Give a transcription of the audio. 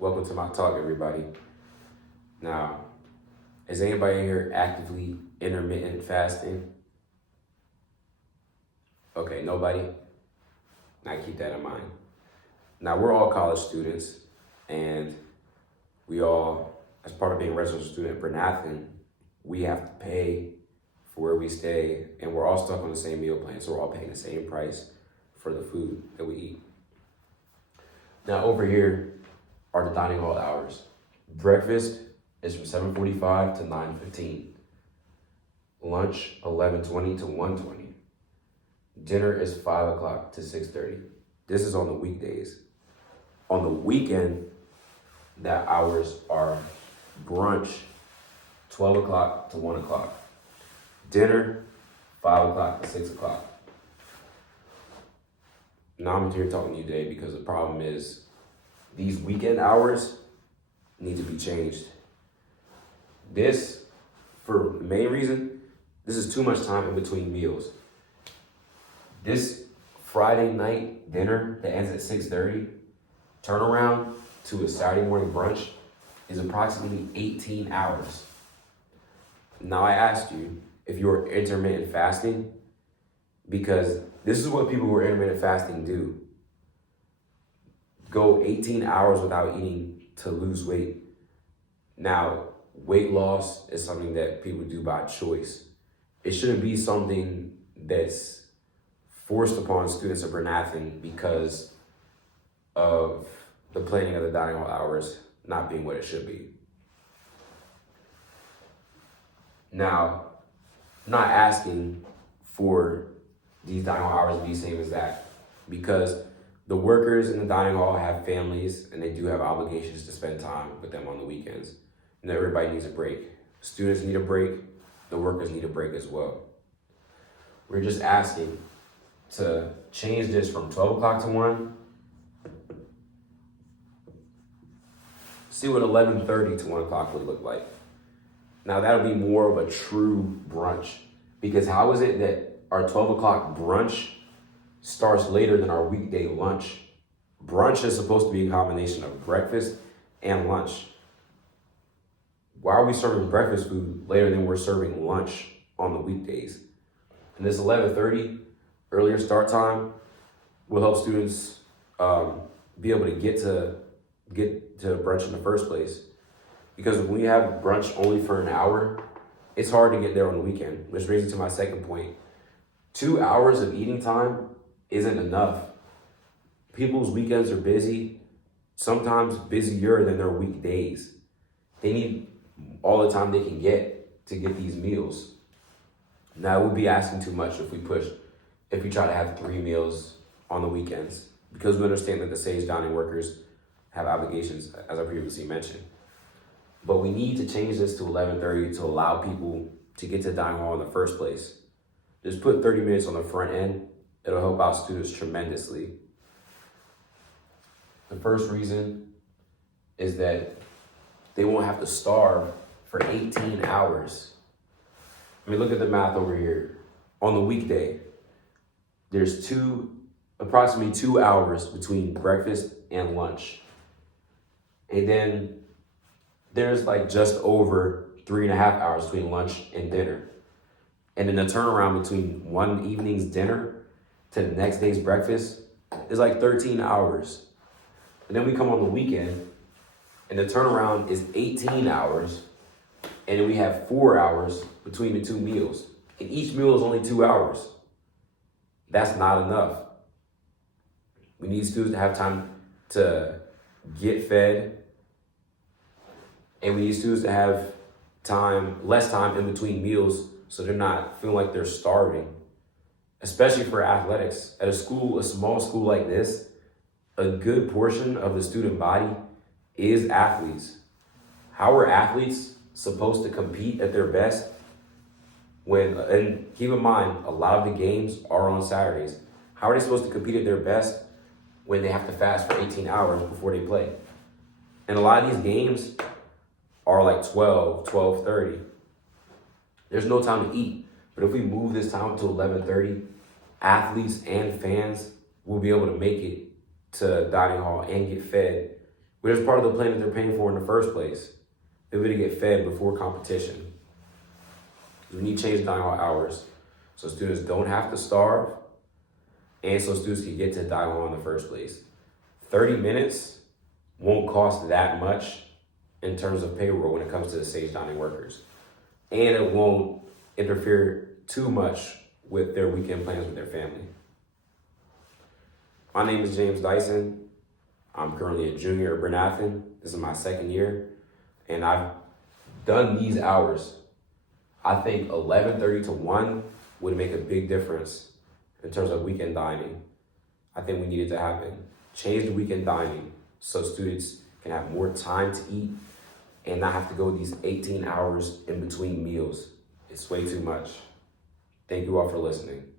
Welcome to my talk, everybody. Now, is anybody in here actively intermittent fasting? Okay, nobody? Now keep that in mind. Now, we're all college students, and we all, as part of being a registered student for nothing, we have to pay for where we stay, and we're all stuck on the same meal plan, so we're all paying the same price for the food that we eat. Now, over here are the dining hall hours. Breakfast is from 7:45 to 9:15. Lunch 11:20 to 1:20. Dinner is 5 o'clock to 6:30. This is on the weekdays. On the weekend, the hours are brunch 12 o'clock to 1 o'clock. Dinner 5 o'clock to 6 o'clock. Now I'm here talking to you today because the problem is these weekend hours need to be changed. This, for the main reason, this is too much time in between meals. This Friday night dinner that ends at 6:30, turnaround to a Saturday morning brunch is approximately 18 hours. Now I asked you if you're intermittent fasting, because this is what people who are intermittent fasting do. Go 18 hours without eating to lose weight. Now, weight loss is something that people do by choice. It shouldn't be something that's forced upon students of Bernathen because of the planning of the dining hall hours not being what it should be. Now, I'm not asking for these dining hall hours to be the same as that, because the workers in the dining hall have families and they do have obligations to spend time with them on the weekends. And everybody needs a break. Students need a break, the workers need a break as well. We're just asking to change this from 12 o'clock to 1. See what 11:30 to 1 o'clock would look like. Now that'll be more of a true brunch, because how is it that our 12 o'clock brunch starts later than our weekday lunch? Brunch is supposed to be a combination of breakfast and lunch. Why are we serving breakfast food later than we're serving lunch on the weekdays? And this 11:30 earlier start time will help students be able to get to brunch in the first place. Because when we have brunch only for an hour, it's hard to get there on the weekend, which brings me to my second point. 2 hours of eating time isn't enough. People's weekends are busy, sometimes busier than their weekdays. They need all the time they can get to get these meals. Now, it would be asking too much if we try to have 3 meals on the weekends, because we understand that the Sage Dining workers have obligations, as I previously mentioned. But we need to change this to 11:30 to allow people to get to the dining hall in the first place. Just put 30 minutes on the front end. It'll help out students tremendously. The first reason is that they won't have to starve for 18 hours. I mean, look at the math over here. On the weekday, there's approximately 2 hours between breakfast and lunch. And then there's like just over 3.5 hours between lunch and dinner. And then the turnaround between one evening's dinner to the next day's breakfast is like 13 hours. And then we come on the weekend and the turnaround is 18 hours. And then we have 4 hours between the 2 meals. And each meal is only 2 hours. That's not enough. We need students to have time to get fed. And we need students to have less time in between meals, so they're not feeling like they're starving, especially for athletics. At a small school like this, a good portion of the student body is athletes. How are athletes supposed to compete at their best and keep in mind, a lot of the games are on Saturdays. How are they supposed to compete at their best when they have to fast for 18 hours before they play? And a lot of these games are like 12:30. There's no time to eat. But if we move this time to 11:30, athletes and fans will be able to make it to dining hall and get fed which is part of the plan that they're paying for in the first place. They're going to get fed before competition. We need to change dining hall hours so students don't have to starve and so students can get to dining hall in the first place. 30 minutes won't cost that much in terms of payroll when it comes to the Sage Dining workers. And it won't interfere too much with their weekend plans with their family. My name is James Dyson. I'm currently a junior at Bernathen. This is my second year, and I've done these hours. I think 11:30 to 1 would make a big difference in terms of weekend dining. I think we need it to happen. Change the weekend dining so students can have more time to eat and not have to go these 18 hours in between meals. It's way too much. Thank you all for listening.